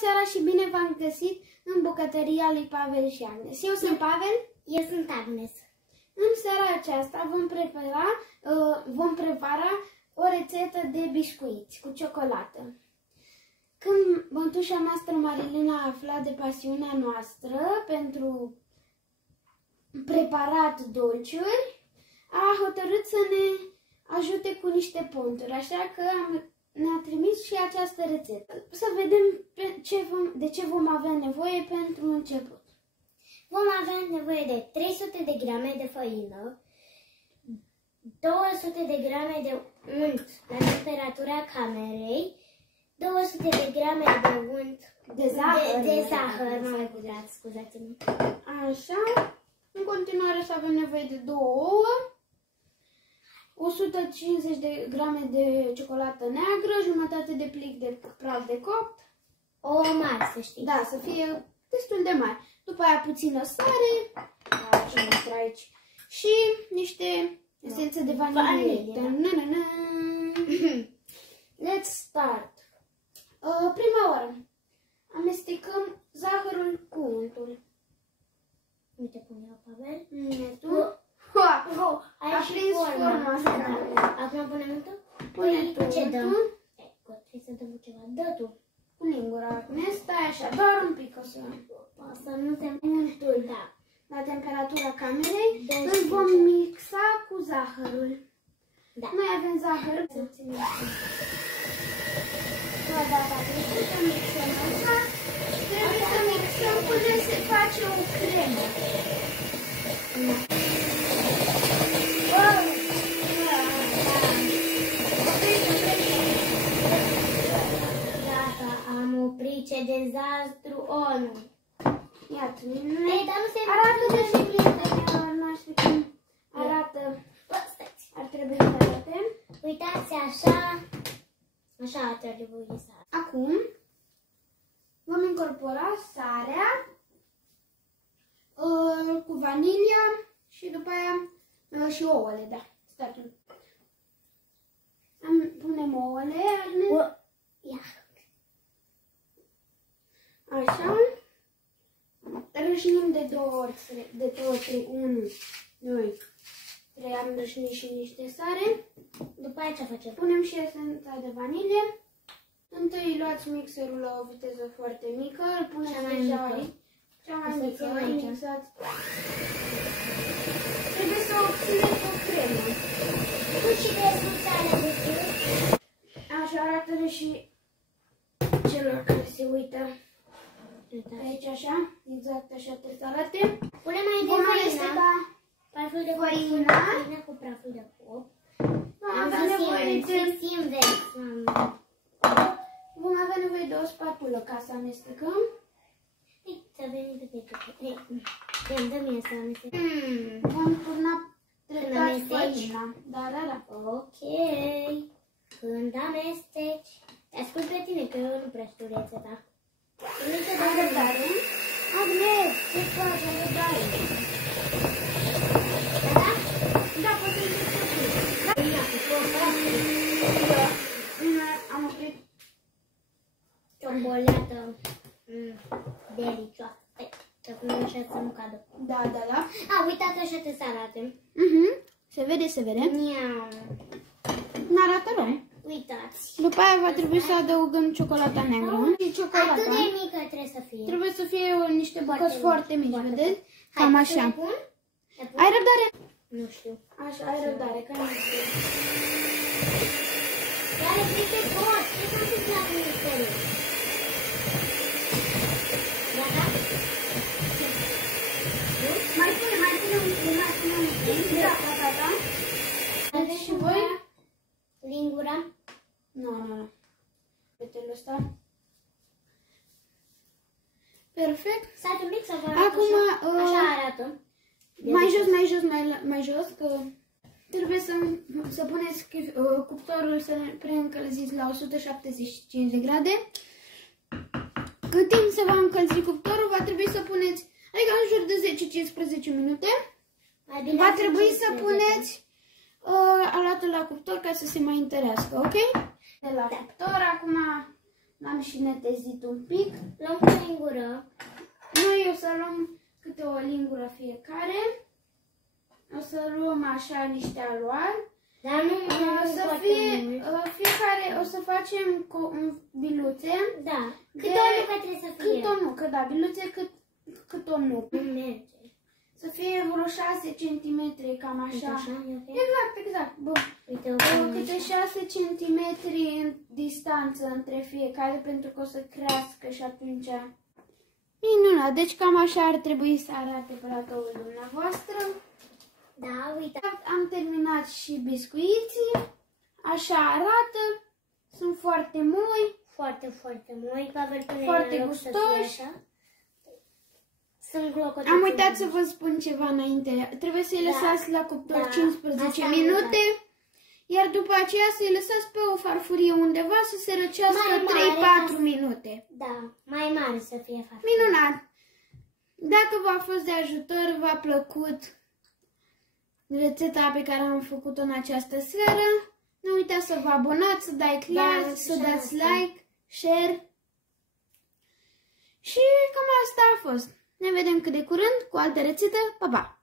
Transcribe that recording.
seara și bine v-am găsit în bucătăria lui Pavel și Agnes. Eu sunt Pavel. Eu sunt Agnes. În seara aceasta vom prepara o rețetă de biscuiți cu ciocolată. Când bătușa noastră Marilena a aflat de pasiunea noastră pentru preparat dulciuri, a hotărât să ne ajute cu niște ponturi, așa că ne-a trimis și această rețetă. Să vedem de ce vom avea nevoie pentru început. Vom avea nevoie de 300 de grame de făină, 200 de grame de unt la temperatura camerei, 200 de grame de unt de zahăr, scuzați-mă. Așa. În continuare să avem nevoie de 2 ouă, 150 de grame de ciocolată neagră, jumătate de plic de praf de copt. Ouă mari, să știi. Da, să fie destul de mari. După aia puțină sare, așa intră aici, și niște esență de vanilie. Let's start. Prima oară, amestecăm zahărul cu untul. Uite cum e, Pavel. A prins forma asta. Acum punem untul? Pune tu ce dăm? untul. Trebuie să dăm ceva. Dă tu. Cu lingura, Agnes, stai așa, doar un pic o să nu te untul, da. La temperatura camerei, îl vom mixa cu zahărul. Da. Noi avem zahăr. Să ținem la data trecută, mixăm așa. Trebuie să mixăm până se face o cremă. Gata, am oprit, ce dezastru, ONU. Iată, arată-te și prietenilor noștri cum arată. Ar trebui să arate. Uitați, așa ar trebui să arate. Acum vom incorpora sarea cu vanilia și după aia și ouăle, da. Statul. Punem ouăle, așa. Rășnim de 2 ori, 1, 2, 3, am rășnit și niște sare. După aia ce facem? Punem și esența de vanilie. Întâi luați mixerul la o viteză foarte mică, îl puneți deja aici. Cea mai mică, mixați. Trebuie să obțineți o cremă. Tu și de sare de sus. Așa arată și celor care se uită. Aici așa, exact așa trebuie să arate. Punem mai de făina. Praful de făină cu praful de copt. Vom avea nevoie de o spatulă ca să amestecăm. Să venim pe pe dă-mi să amestecăm. Vom turna treptat făina. Da. Ok. Când amesteci. Ascult pe tine, că eu nu prea știu rețeta. Răbdare. Agnes, ce faci? Răbdare. Da, poți să am oprit. Ciocolată delicioasă. Să punem așa să nu cadă. Da. Uitați, așa te să arate. Se vede. Miau. N-arată rău. Uitați. După aia va trebui să adăugăm ciocolata neagră. Atât de mică trebuie să fie. Trebuie să fie niște bucăți foarte mici, vedeți? Hai, cam așa. Ai răbdare? Nu știu. Așa, ai răbdare, că nu știu. Dar e pot. Ce s-a întâmplat în misterul? Gata? Mai pune un pic. Da. Vedeți și voi? Lingura? Nu. Petelul ăsta. Perfect. S-a trebuit să vă acum, așa arată. Mai jos, că trebuie să puneți cuptorul să preîncălziți la 175 de grade. Cât timp se va încălzi cuptorul, va trebui să puneți, adică în jur de 10-15 minute, va trebui să puneți alatul la cuptor ca să se mai întărească, ok? De la cuptor, acum L-am și netezit un pic. Luăm cu o lingură. Noi o să luăm câte o lingură fiecare. O să luăm așa niște aluari. Dar nu să fie, fiecare o să facem biluțe. Da. Cât o nucă trebuie să fie? Cât o nucă, da, biluțe cât o nucă. Nu merge. Să fie vreo 6 cm, cam așa. Exact. Bun. Uite, câte 6 cm în distanță între fiecare, pentru că o să crească și atunci... Minunat, deci cam așa ar trebui să arate platoul dumneavoastră. Da, uite. Am terminat și biscuiții. Așa arată. Sunt foarte moi. Foarte moi. Pavel pune foarte în loc gustoși. să fie așa. Sunt clocoțe. Am uitat să vă spun ceva înainte. Trebuie să-i lăsați la cuptor 15 minute. Iar după aceea să-i lăsați pe o farfurie undeva să se răcească 3-4 minute. Da, mai mare să fie farfurie. Minunat! Dacă v-a fost de ajutor, v-a plăcut rețeta pe care am făcut-o în această seară, nu uitați să vă abonați, să dați like, share și cam asta a fost. Ne vedem cât de curând cu altă rețetă. Pa, pa!